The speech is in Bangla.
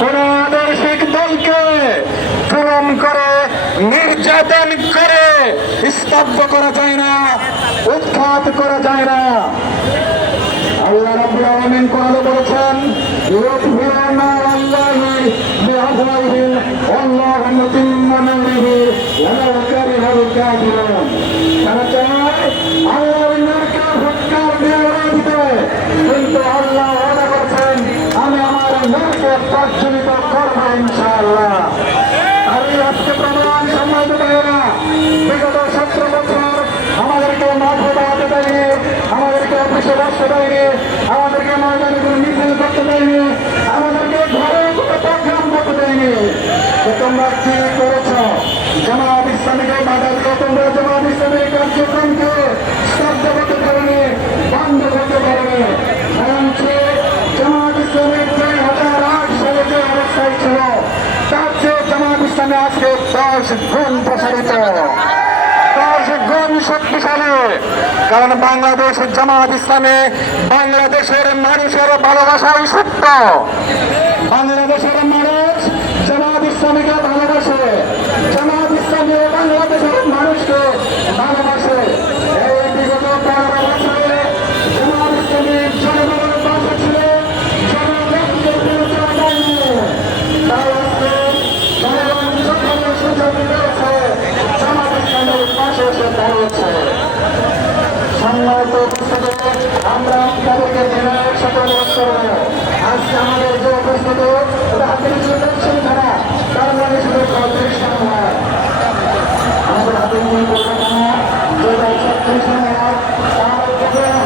কোন আদর্শিক দলকে পূরণ করে, নির্যাতন করে, স্তব্ধ করা যায় না, উৎখাত করা যায় না। আল্লাহ রাব্বুল আলামিন কোরআনে বলেছেন ইউতফিউনা আল্লাহি বিআফওয়াহিহিম কারিহাল কাফিরুন। নূরকে প্রজ্বলিত করব ইনশাআল্লাহ। আর এই আজকে প্রমাণ সম্মানিত ভাইয়েরা, বিগত সতেরো বছর আমাদেরকে মাঠ দাঁড়াতে দেয়নি, আমাদেরকে অফিসে বসতে দেয়নি, আমাদেরকে ময়দানে কোনো মিছিল করতে দেয়নি, আমাদেরকে ঘরে কোনো প্রোগ্রাম করতে দেয়নি। তোমরা কি করেছ? জামাত ইসলামীকে বাধা তোমরা জামাত ইসলামের কার্যক্রমকে ইসলামে আজকে দশ গুণ প্রসারিত। দশ গুণ শক্তিশালী। কারণ বাংলাদেশ জামাত ইসলামে বাংলাদেশের মানুষের ভালোবাসাই সত্য। বাংলাদেশের সম্মানিত আমরা তাদেরকে বিনয়ের সাথে অনুরোধ করব আজকে আমাদের যে উপস্থিত হাতের ইলেকশন ছাড়া তার মানে শুধু কর্পোরেশন হয় আমাদের হাতের নিয়ে যে দায়িত্ব তার